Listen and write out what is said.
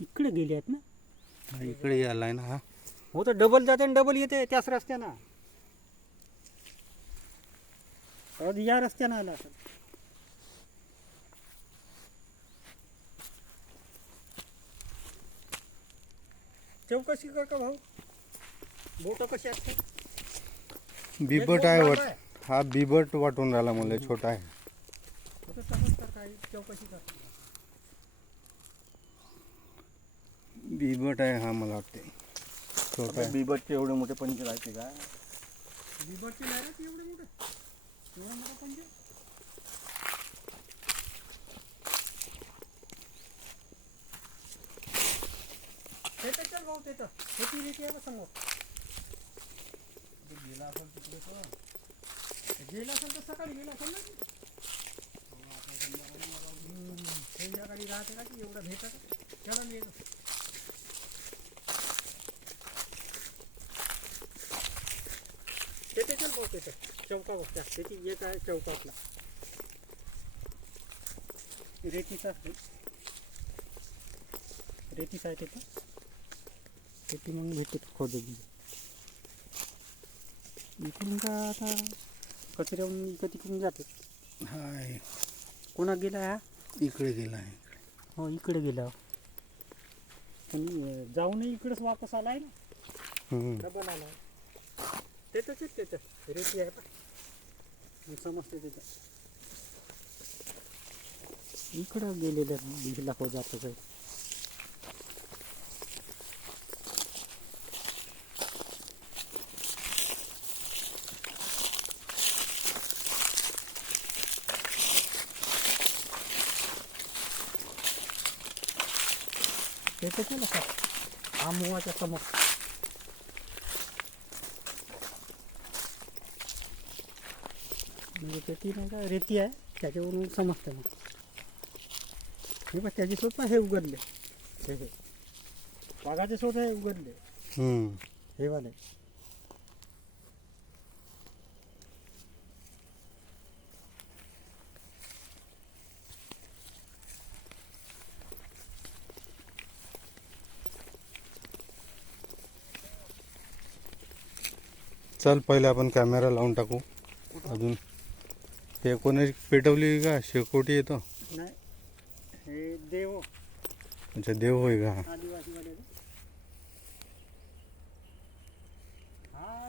इकडे गेले आहेत ना. हा, इकडे यायला आहे ना हा. हो तर डबल जाते आणि डबल येते त्याच रस्त्यानं. आधी या रस्त्यानं आला असेल. चौकशी कर का भाऊ, बोट कशी असते. बिबट आहे वाट. हा बिबट वाटून राहिला मला, छोटा आहे. काय चौकशी कर. बिबट आहे हा, मला वाटते छोटा आहे. बिबटचे एवढे मोठे पंजे राहते का? बिबटची नाही रे ती एवढे मोठे. एवढा मोठा पंजे. ते तर चल भाऊ, ते तर शेती रेती आहे समोर. गेला असेल तिकडे तर. गेला असेल तर सकाळी गेला असेल ना. संध्याकाळी राहते का की एवढा भेटा का. चला मी येतो. ते चल भाऊ, ते तर चौका बघता त्याची एक आहे चौकातला रेतीचा. रेतीच आहे तिथं. शेती मग भेटते खोद. इकडून का आता कचऱ्याहून इकडे तिकडून जाते. हाय कोणा गेला हा. इकडे गेला आहे. हो इकडे गेला. पण जाऊनही इकडेच वापस आलाय ना. डबल आलाय. त्याच रेती आहे पण समजते त्याचं. इकडं गेलेलं दिसला हो जातं काही. त्याचं ना का आमोवाच्या समोर. म्हणजे त्याची नाही का रेती आहे, त्याच्यावरून समजतं मग. हे बघ त्याची स्वतः हे उघडले. हे वाघाचे स्वतः हे उघडले. हे वाले. चल पहिले आपण कॅमेरा लावून टाकू. अजून हे कोणी पेटवली का शेकोटी येतो. नाही हे देव. अच्छा देव होय का. आदिवासी वाले. हा